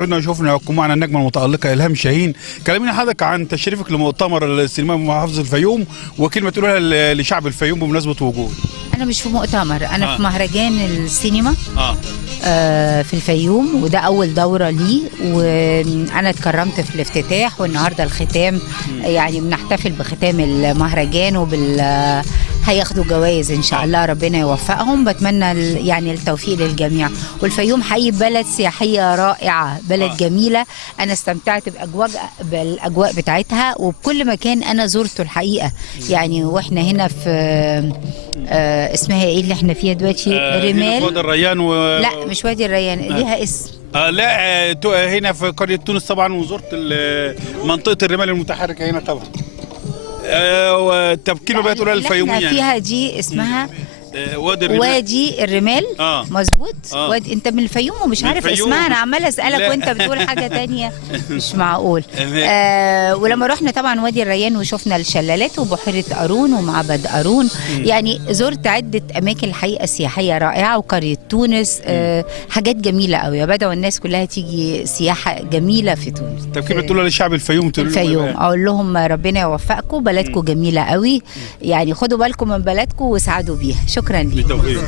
كنا شفنا معنا النجمه المتالقه الهام شاهين. كلمينا حضرتك عن تشريفك لمؤتمر السينما بمحافظه الفيوم، وكلمه تقولها لشعب الفيوم بمناسبه وجود. أنا مش في مؤتمر، أنا في مهرجان السينما في الفيوم، وده أول دورة لي، وأنا اتكرمت في الافتتاح والنهارده الختام. يعني بنحتفل بختام المهرجان هياخدوا جوائز ان شاء الله، ربنا يوفقهم. بتمنى يعني التوفيق للجميع. والفيوم حقيقي بلد سياحيه رائعه، بلد جميله. انا استمتعت بالاجواء بتاعتها، وبكل مكان انا زرته الحقيقه. يعني واحنا هنا في اسمها ايه اللي احنا فيها دلوقتي؟ رمال. وادي الريان لا مش وادي الريان، ليها اسم. لا هنا في قريه تونس طبعا، وزرت منطقه الرمال المتحركه هنا طبعا. والتبكير بقى تقولها للفيوميين. احنا فيها دي اسمها وادي الرمال. مظبوط. وادي. انت من الفيوم ومش عارف اسمها؟ انا عماله اسالك وانت بتقول حاجه تانية. مش معقول. ولما رحنا طبعا وادي الريان وشفنا الشلالات وبحيره قارون ومعبد قارون. يعني زرت عده اماكن الحقيقه سياحيه رائعه، وقريه تونس. حاجات جميله قوي، بدأوا الناس كلها تيجي سياحه جميله في تونس. تبكير بتقولها للشعب الفيوم؟ اقول لهم ربنا يوفقكم، بلدكم جميله قوي. يعني خدوا بالكم من بلدكم واسعدوا بيها. شكرا لك.